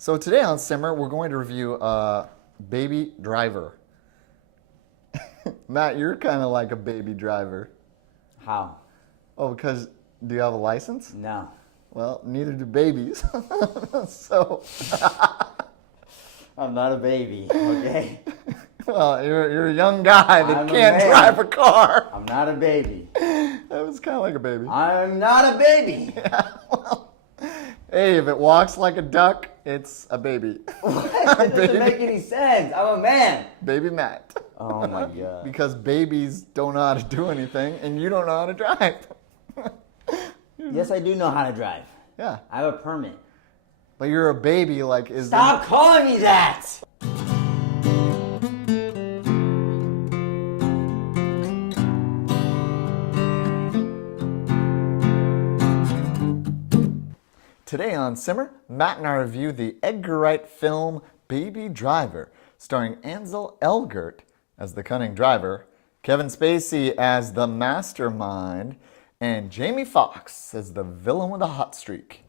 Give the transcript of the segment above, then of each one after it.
So today on SIMR, we're going to review Baby Driver. Matt, you're kind of like a baby driver. How? Oh, because do you have a license? No. Well, neither do babies. So I'm not a baby, okay? Well, you're a young guy that I'm a can't man. drive a car. I'm not a baby. That was kind of like a baby. I'm not a baby. Yeah, well, hey, if it walks like a duck, it's a baby. That doesn't make any sense. I'm a man. Baby Matt. Oh my God. Because babies don't know how to do anything, and you don't know how to drive. Yes, I do know how to drive. Yeah, I have a permit. but you're a baby, like is. Stop calling me that! Today on SIMR, Matt and I review the Edgar Wright film Baby Driver, starring Ansel Elgort as the cunning driver, Kevin Spacey as the mastermind, and Jamie Foxx as the villain with a hot streak.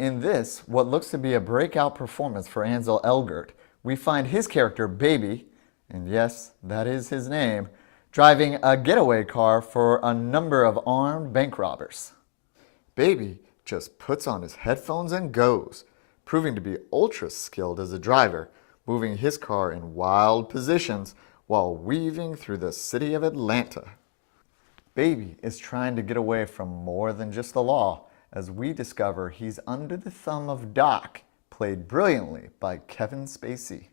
In this, what looks to be a breakout performance for Ansel Elgort, we find his character, Baby, and yes, that is his name, driving a getaway car for a number of armed bank robbers. Baby just puts on his headphones and goes, proving to be ultra skilled as a driver, moving his car in wild positions while weaving through the city of Atlanta. Baby is trying to get away from more than just the law, as we discover he's under the thumb of Doc, played brilliantly by Kevin Spacey.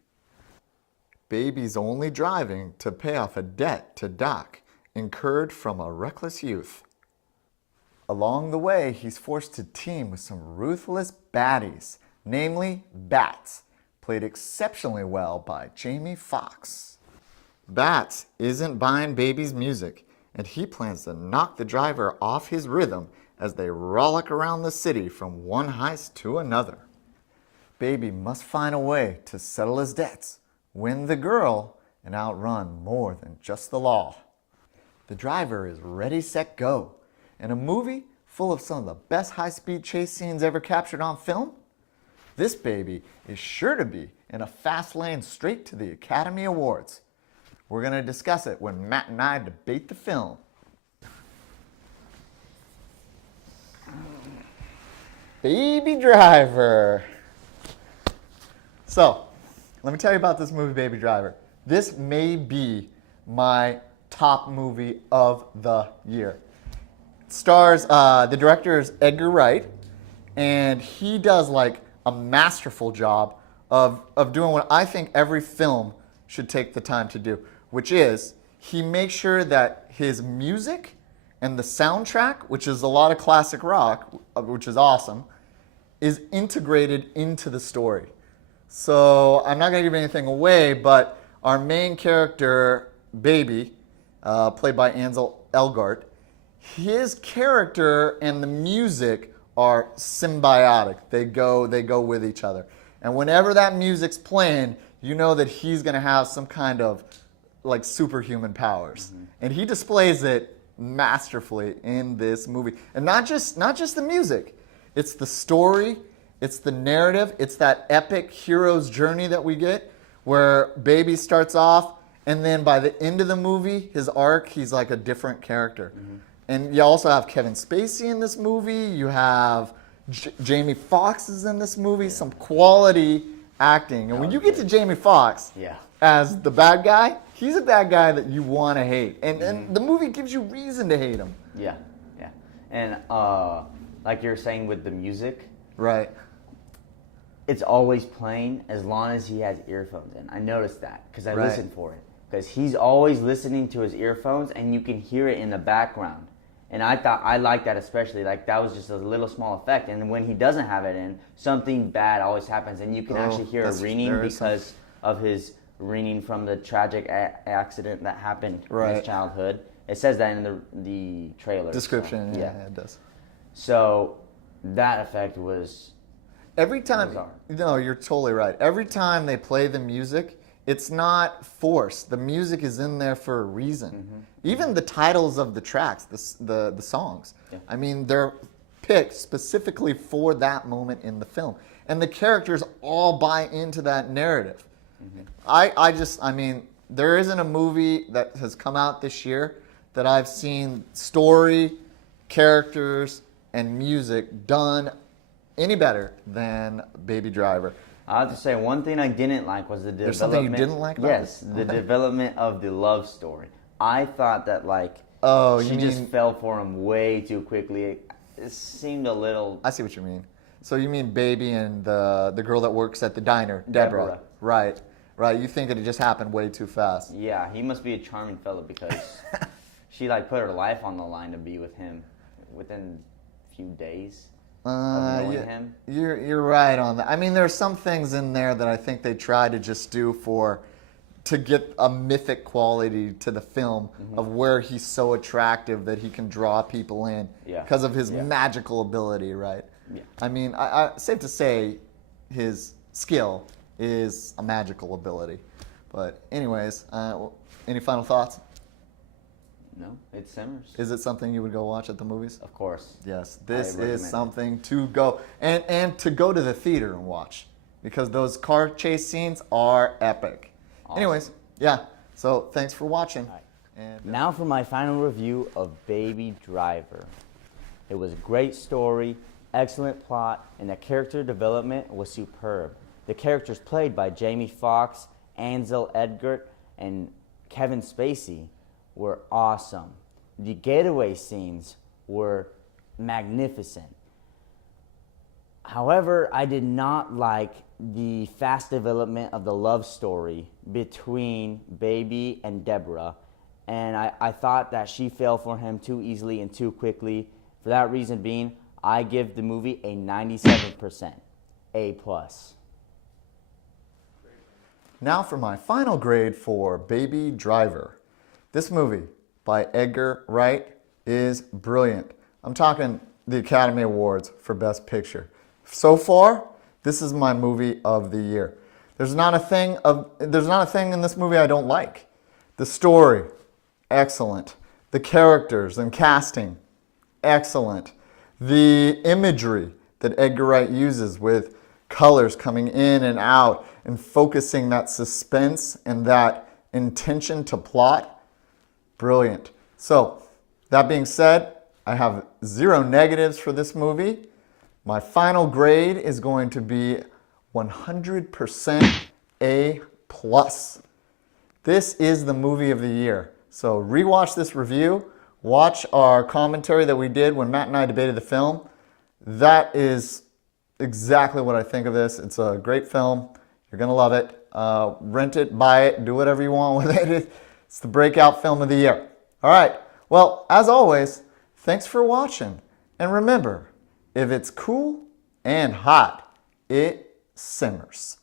Baby's only driving to pay off a debt to Doc, incurred from a reckless youth. Along the way, he's forced to team with some ruthless baddies, namely Bats, played exceptionally well by Jamie Foxx. Bats isn't buying Baby's music, and he plans to knock the driver off his rhythm as they rollick around the city from one heist to another. Baby must find a way to settle his debts, win the girl, and outrun more than just the law. The driver is ready, set, go. In a movie full of some of the best high-speed chase scenes ever captured on film, this baby is sure to be in a fast lane straight to the Academy Awards. We're going to discuss it when Matt and I debate the film. Baby Driver. So, let me tell you about this movie, Baby Driver. This may be my top movie of the year. It stars, the director is Edgar Wright, and he does like a masterful job of doing what I think every film should take the time to do, which is he makes sure that his music and the soundtrack, which is a lot of classic rock, which is awesome, is integrated into the story. So I'm not going to give anything away, but our main character, Baby, played by Ansel Elgort, his character and the music are symbiotic. They go with each other. And whenever that music's playing, you know that he's going to have some kind of like superhuman powers. Mm-hmm. And he displays it masterfully in this movie. And not just the music. It's the story, it's the narrative, it's that epic hero's journey that we get where Baby starts off and then by the end of the movie, his arc, he's like a different character. Mm-hmm. And you also have Kevin Spacey in this movie, you have Jamie Foxx is in this movie, some quality acting. And when you get to Jamie Foxx as the bad guy, he's a bad guy that you want to hate. And the movie gives you reason to hate him. Yeah. And like you're saying with the music. Right. It's always playing as long as he has earphones in. I noticed that because I listen for it. Because he's always listening to his earphones and you can hear it in the background. And I like that especially. Like that was just a little small effect. And when he doesn't have it in, something bad always happens. And you can actually hear a ringing because of his ringing from the tragic accident that happened in his childhood. It says that in the trailer. Description, so, yeah, it does. So that effect was Every time, bizarre. no, you're totally right. Every time they play the music, it's not forced. The music is in there for a reason. Even the titles of the tracks, the songs. Yeah. I mean, they're picked specifically for that moment in the film. And the characters all buy into that narrative. I mean, there isn't a movie that has come out this year that I've seen story, characters, and music done any better than Baby Driver. I have to say, one thing I didn't like was the development. There's something you didn't like about Yes, it? the development of the love story. I thought that, like, Oh, she you just mean, fell for him way too quickly. It seemed a little... I see what you mean. So you mean Baby and the girl that works at the diner, Deborah. Right. You think it just happened way too fast. Yeah, he must be a charming fellow because she, like, put her life on the line to be with him within a few days. Him. You're right on that. I mean, there are some things in there that I think they try to just do to get a mythic quality to the film of where he's so attractive that he can draw people in because of his magical ability, right? Yeah. I mean, safe to say his skill is a magical ability. But anyways, any final thoughts? No, it's SIMRs. Is it something you would go watch at the movies? Of course. Yes, this I is recommend something to go and to go to the theater and watch because those car chase scenes are epic. Awesome. Anyways, yeah. So thanks for watching. Right. And Now for my final review of Baby Driver. It was a great story, excellent plot, and the character development was superb. The characters played by Jamie Foxx, Ansel Elgort, and Kevin Spacey were awesome. The getaway scenes were magnificent. However, I did not like the fast development of the love story between Baby and Deborah, and I thought that she fell for him too easily and too quickly. For that reason being, I give the movie a 97%, A+. now for my final grade for Baby Driver. This movie by Edgar Wright is brilliant. I'm talking the Academy Awards for Best Picture. So far, this is my movie of the year. There's not a thing in this movie I don't like. The story, excellent. The characters and casting, excellent. The imagery that Edgar Wright uses with colors coming in and out and focusing that suspense and that intention to plot, brilliant. So, that being said, I have 0 negatives for this movie. My final grade is going to be 100% A+. This is the movie of the year. So rewatch this review. Watch our commentary that we did when Matt and I debated the film. That is exactly what I think of this. It's a great film. You're going to love it. Rent it, buy it, do whatever you want with it. It's the breakout film of the year. All right. Well, as always, thanks for watching. And remember, if it's cool and hot, it simmers.